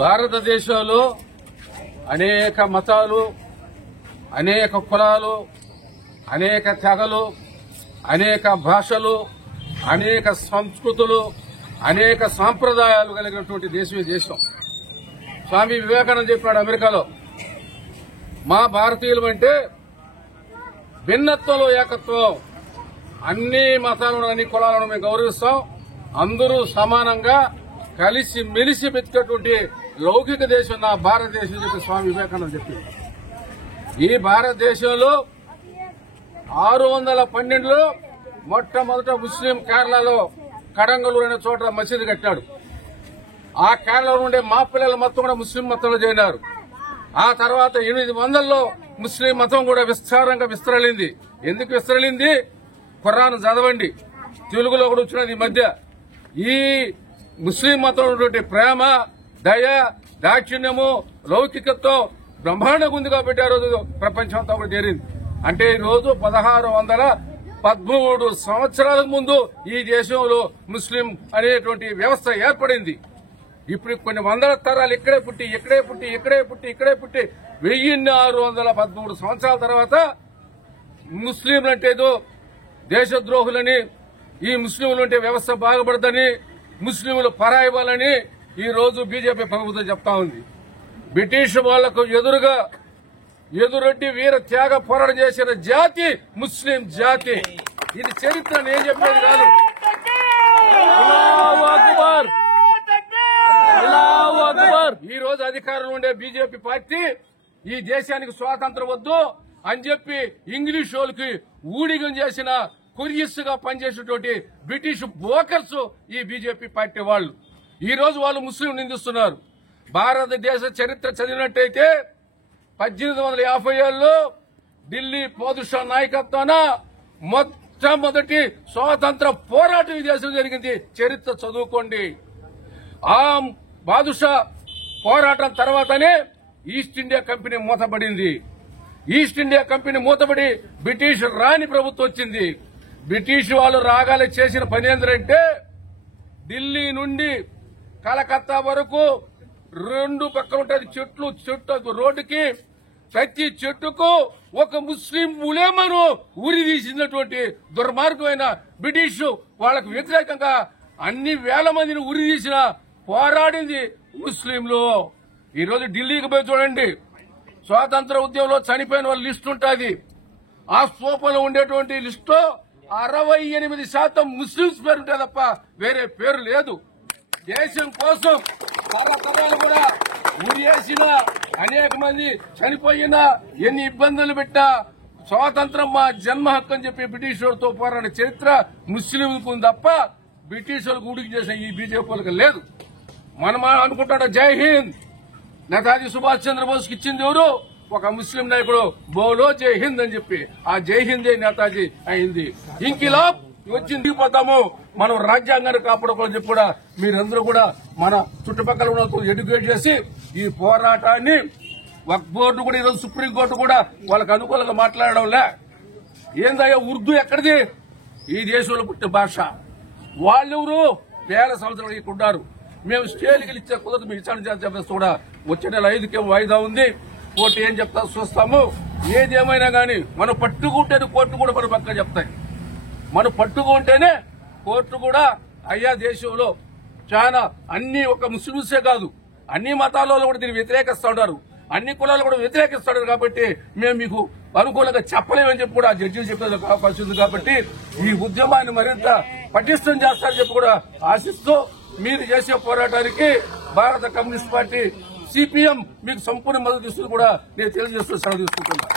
భారతదేశంలో అనేక మతాలు, అనేక కులాలు, అనేక తెగలు, అనేక భాషలు, అనేక సంస్కృతులు, అనేక సాంప్రదాయాలు కలిగినటువంటి దేశమే దేశం. స్వామి వివేకానంద చెప్పినాడు అమెరికాలో, మా భారతీయులు అంటే భిన్నత్వంలో ఏకత్వం, అన్ని మతాలను అన్ని కులాలను మేము గౌరవిస్తాం, అందరూ సమానంగా కలిసి మెలిసి బతికేటువంటి లౌకిక దేశం నా భారతదేశం చెప్పి స్వామి వివేకానంద చెప్పింది. ఈ భారతదేశంలో 612లో మొట్టమొదట ముస్లిం కేరళలో కడంగలూరు అనే చోట మసీదు కట్టాడు. ఆ కేరళలో ఉండే మా పిల్లల మొత్తం కూడా ముస్లిం మతంలో చేరినారు. ఆ తర్వాత 800లో ముస్లిం మతం కూడా విస్తారంగా విస్తరలింది. ఎందుకు విస్తరలింది? ఖురాన్ చదవండి, తెలుగులో కూడా వచ్చినది ఈ మధ్య. ఈ ముస్లిం మతంలో ఉన్నటువంటి ప్రేమ, దయ, దాక్షిణ్యము, లౌకికత్వం బ్రహ్మాండంగా ఉంది కాబట్టి ఆ రోజు ప్రపంచం అంతా కూడా చేరింది. అంటే ఈ రోజు 1613 సంవత్సరాలకు ముందు ఈ దేశంలో ముస్లిం అనేటువంటి వ్యవస్థ ఏర్పడింది. ఇప్పుడు కొన్ని వందల తరాలు ఇక్కడే పుట్టి 1613 సంవత్సరాల తర్వాత ముస్లింలు అంటే ఏదో దేశద్రోహులని, ఈ ముస్లింలు అంటే వ్యవస్థ బాగుపడదని, ముస్లింలు పరాయి వాళ్ళని ఈ రోజు బీజేపీ ప్రభుత్వం చెప్తా ఉంది. బ్రిటిష్ వాళ్లకు ఎదురొడ్డి వీర త్యాగ పోరాటం చేసిన జాతి ముస్లిం జాతి. ఇది చరిత్ర నేను చెప్పేది కాదు. ఈ రోజు అధికారంలో ఉండే బీజేపీ పార్టీ ఈ దేశానికి స్వాతంత్రం వద్దు అని చెప్పి ఇంగ్లీష్ వాళ్ళకి ఊడిగం చేసిన కొరియస్ గా పనిచేసేటువంటి బ్రిటిష్ బ్రోకర్స్ ఈ బీజేపీ పార్టీ వాళ్ళు. ఈ రోజు వాళ్ళు ముస్లిం నిందిస్తున్నారు. భారతదేశ చరిత్ర చదివినట్టయితే 1857లో ఢిల్లీ పాదుషా నాయకత్వాన మొట్టమొదటి స్వాతంత్ర పోరాటం ఈ దేశం జరిగింది. చరిత్ర చదువుకోండి. ఆ బాదుషా పోరాటం తర్వాతనే ఈస్ట్ ఇండియా కంపెనీ మూతపడింది. ఈస్ట్ ఇండియా కంపెనీ మూతపడి బ్రిటిష్ రాణి ప్రభుత్వం వచ్చింది. బ్రిటిష్ వాళ్ళు రాగాలి చేసిన పని ఏంటంటే ఢిల్లీ నుండి కలకత్తా వరకు 2 పక్కన ఉంటుంది చెట్టు రోడ్డుకి ప్రతి చెట్టుకు ఒక ముస్లిం ఉలేమాను ఉరి తీసినటువంటి దుర్మార్గమైన బ్రిటిష్ వాళ్లకు వ్యతిరేకంగా అన్ని వేల మందిని ఉరి తీసిన పోరాడింది ముస్లింలు. ఈ రోజు ఢిల్లీకి పోయి చూడండి, స్వాతంత్ర ఉద్యమంలో చనిపోయిన వాళ్ళ లిస్టు ఉంటుంది. ఆ స్తూపంలో ఉండేటువంటి లిస్టు 68% ముస్లింస్ పేరు ఉంటాయి తప్ప వేరే పేరు లేదు. దేశం కోసం తరతరాలు కూడా ఉరియేసిన, అనేక మంది చనిపోయినా, ఎన్ని ఇబ్బందులు పెట్టా స్వాతంత్రం మా జన్మ హక్కు అని చెప్పి బ్రిటిష్ వాళ్ళతో పోరాడిన చరిత్ర ముస్లింలకు ఉంది తప్ప బ్రిటిష్ వాళ్ళకు ఉడికి చేసిన ఈ బీజేపీ వాళ్ళకి లేదు. మనం అనుకుంటాడు జై హింద్, నేతాజీ సుభాష్ చంద్రబోస్కి ఇచ్చింది ఎవరు? ఒక ముస్లిం నాయకుడు బోలో జై హింద్ అని చెప్పి ఆ జై హిందే నేతాజీ అయింది. ఇంకిలాబ్ వచ్చింది పోతాము, మనం రాజ్యాంగాన్ని కాపాడుకోవాలని చెప్పి కూడా మీరందరూ కూడా మన చుట్టుపక్కల ఉన్న ఎడ్యుకేట్ చేసి ఈ పోరాటాన్ని వక్ఫ్ బోర్డు కూడా ఈరోజు సుప్రీంకోర్టు కూడా వాళ్ళకి అనుకూలంగా మాట్లాడడంలే. ఏందయ్యా ఉర్దూ ఎక్కడిది? ఈ దేశంలో పుట్టిన భాష. వాళ్ళెవరు వేల సంవత్సరాలు ఇక్కడ ఉన్నారు. మేము స్టేట్కి ఇచ్చే కుదరదు, మీ విచారణ చేస్తే కూడా వచ్చే నెల 5కి వాయిదా ఉంది. కోర్టు ఏం చెప్తా చూస్తాము. ఏదేమైనా గానీ మనం పట్టుకుంటేనే కోర్టు కూడా మన పక్కన చెప్తాయి. మనం పట్టుకుంటేనే కోర్టు కూడా అయ్యా దేశంలో చాలా అన్ని ఒక ముస్లింసే కాదు అన్ని మతాలలో కూడా దీన్ని వ్యతిరేకిస్తున్నారు, అన్ని కులాలు కూడా వ్యతిరేకిస్తున్నారు. కాబట్టి మేము మీకు అనుకూలంగా చెప్పలేమని చెప్పి కూడా జడ్జీలు చెప్పే అవకాశం ఉంది. కాబట్టి ఈ ఉద్యమాన్ని మరింత పటిష్టం చేస్తారని చెప్పి కూడా ఆశిస్తూ మీరు చేసే పోరాటానికి భారత కమ్యూనిస్ట్ పార్టీ సిపిఎం మీకు సంపూర్ణ మద్దతు ఇస్తుంది కూడా నేను తెలియజేస్తూ సెలవు తీసుకుంటున్నాను.